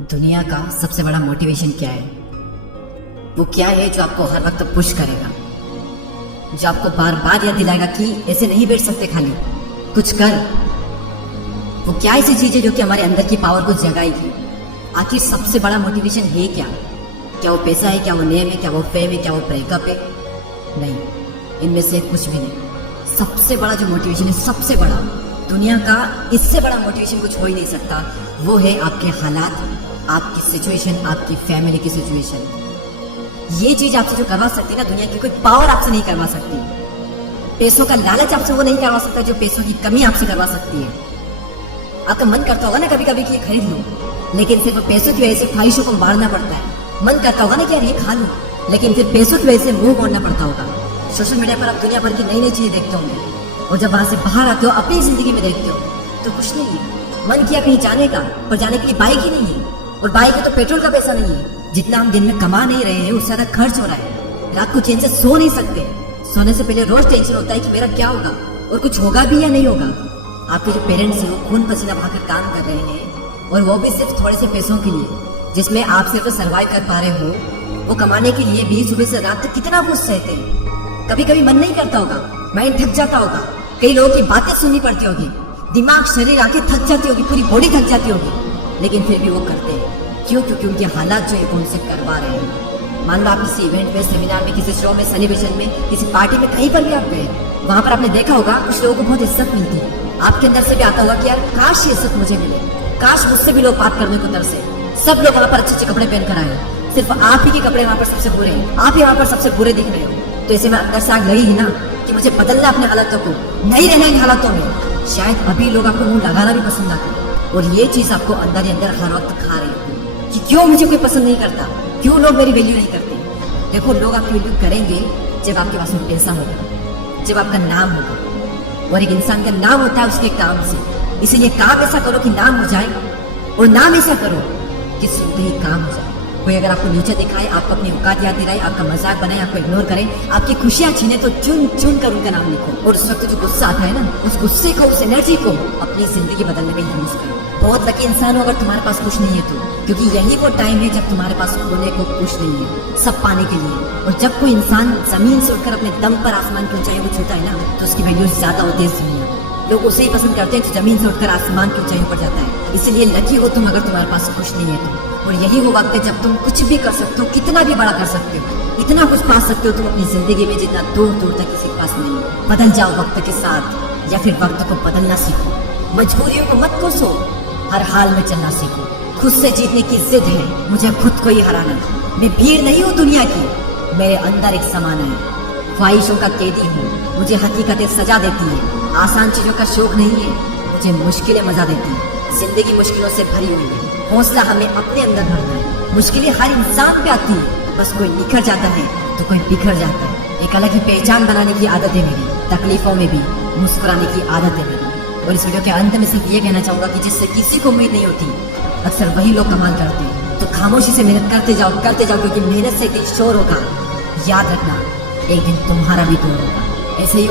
दुनिया का सबसे बड़ा मोटिवेशन क्या है? वो क्या है जो आपको हर वक्त पुश करेगा, जो आपको बार बार याद दिलाएगा कि ऐसे नहीं बैठ सकते, खाली कुछ कर। वो क्या ऐसी चीज है जो कि हमारे अंदर की पावर को जगाएगी? आखिर सबसे बड़ा मोटिवेशन है क्या? क्या वो पैसा है? क्या वो नेम है? क्या वो फेम है? क्या वो ब्रेकअप है? नहीं, इनमें से कुछ भी नहीं। सबसे बड़ा जो मोटिवेशन है, सबसे बड़ा, दुनिया का इससे बड़ा मोटिवेशन कुछ हो ही नहीं सकता। वो है आपके हालात, आपकी सिचुएशन, आपकी फैमिली की सिचुएशन। ये चीज आपसे जो करवा सकती है ना, दुनिया की कोई पावर आपसे नहीं करवा सकती। पैसों का लालच आपसे वो नहीं करवा सकता जो पैसों की कमी आपसे करवा सकती है। आपका मन करता होगा ना कभी कभी कि ये खरीद लूं, लेकिन सिर्फ पैसों की वजह से ख्वाहिशों को मारना पड़ता है। मन करता होगा ना कि यार ये खा लूं, लेकिन फिर पैसों की वजह से मुंह मोड़ना पड़ता होगा। सोशल मीडिया पर आप दुनिया भर की नई नई चीजें देखते होंगे, और जब वहां से बाहर आते हो, अपनी जिंदगी में देखते हो, तो कुछ नहीं है। मन किया कहीं जाने का, पर जाने के लिए बाइक ही नहीं है, और बाइक है तो पेट्रोल का पैसा नहीं है। जितना हम दिन में कमा नहीं रहे हैं, उससे ज्यादा खर्च हो रहा है। रात को चैन से सो नहीं सकते। सोने से पहले रोज टेंशन होता है कि मेरा क्या होगा, और कुछ होगा भी या नहीं होगा। आपके जो पेरेंट्स हैं, वो खून पसीना बहाकर काम कर रहे हैं, और वो भी सिर्फ थोड़े से पैसों के लिए, जिसमें आप सिर्फ सर्वाइव कर पा रहे हो। वो कमाने के लिए भी सुबह से रात तक कितना कुछ सहते हैं। कभी कभी मन नहीं करता होगा, माइंड थक जाता होगा, कई लोगों की बातें सुननी पड़ती होगी, दिमाग, शरीर, आंखें थक जाती होगी, पूरी बॉडी थक जाती होगी, लेकिन फिर भी वो करते हैं। क्यों? क्योंकि उनके हालात जो है वो उनसे करवा रहे हैं। मान लो आप किसी इवेंट में, सेमिनार में, किसी शो में, सेलिब्रेशन में, किसी पार्टी में, कहीं पर भी आप गए, वहां पर आपने देखा होगा कुछ लोगों को बहुत इज्जत मिलती है। आपके अंदर से भी आता होगा कि यार काश ये इज्जत मुझे मिले, काश मुझसे भी लोग बात करने को तरसे। सब लोग वहां पर अच्छे अच्छे कपड़े पहन कर आए, सिर्फ आप ही के कपड़े वहां पर सबसे बुरे हैं, आप ही वहां पर सबसे बुरे दिख रहे हो। तो ऐसे में अंदर से आग लगी ही ना कि मुझे बदलना अपने हालातों को, नहीं रहना इन हालातों में। शायद अभी लोग आपको मुंह लगाना भी पसंद ना करें, और ये चीज आपको अंदर ही अंदर हर वक्त खा रही हो कि क्यों मुझे कोई पसंद नहीं करता, क्यों लोग मेरी वैल्यू नहीं करते। देखो, लोग आपकी वैल्यू करेंगे जब आपके पास में पैसा होगा, जब आपका नाम होगा, और एक इंसान का नाम होता है उसके काम से। इसीलिए काम ऐसा करो कि नाम हो जाए, और नाम ऐसा करो कि सुनते ही काम हो जाए। कोई अगर आपको नीचे दिखाए, आपको अपनी औकात याद दिलाए, आपका मजाक बनाए, आपको इग्नोर करे, आपकी खुशियां छीने, तो चुन चुन कर उनका नाम लिखो। और उस वक्त जो गुस्सा आता है ना, उस गुस्से को, उस एनर्जी को अपनी जिंदगी बदलने में यूज करो। बहुत लकी इंसान हो अगर तुम्हारे पास कुछ नहीं है तो, क्योंकि यही वो टाइम है जब तुम्हारे पास खोने को कुछ नहीं है, सब पाने के लिए। और जब कोई इंसान जमीन से उठकर अपने दम पर आसमान की ऊंचाई को छूता है ना, तो उसकी वैल्यू ज्यादा होती है इस दुनिया में। लोग उसे ही पसंद करते हैं जो जमीन से उठकर आसमान की ऊंचाई पर जाता है। इसीलिए लकी हो तुम अगर तुम्हारे पास कुछ नहीं है तो। और यही वो वक्त है जब तुम कुछ भी कर सकते हो, कितना भी बड़ा कर सकते हो, इतना कुछ पा सकते हो तुम अपनी जिंदगी में जितना दूर दूर तक किसी के पास नहीं है। बदल जाओ वक्त के साथ, या फिर वक्त को बदलना सीखो। मजबूरियों को मत कोसो, हर हाल में चलना सीखो। खुद से जीतने की जिद है, मुझे खुद को ही हराना। मैं भीड़ नहीं हूँ दुनिया की, मेरे अंदर एक समाना है। ख्वाहिशों का कैदी हूँ, मुझे हकीकतें सजा देती है। आसान चीजों का शौक नहीं है, मुझे मुश्किलें मजा देती है। जिंदगी मुश्किलों से भरी हुई है, हौसला हमें अपने अंदर भरना है। मुश्किलें हर इंसान पे आती है, बस कोई निखर जाता है तो कोई बिखर जाता है। एक अलग ही पहचान बनाने की आदत है मेरी, तकलीफों में भी मुस्कुराने की आदत है मेरी। और इस वीडियो के अंत में सिर्फ ये कहना चाहूंगा कि जिससे किसी को उम्मीद नहीं होती, अक्सर वही लोग कमाल करते हैं। तो खामोशी से मेहनत करते जाओ, क्योंकि मेहनत से एक दिन शोर होगा। याद रखना, एक दिन तुम्हारा भी दौर होगा। ऐसे ही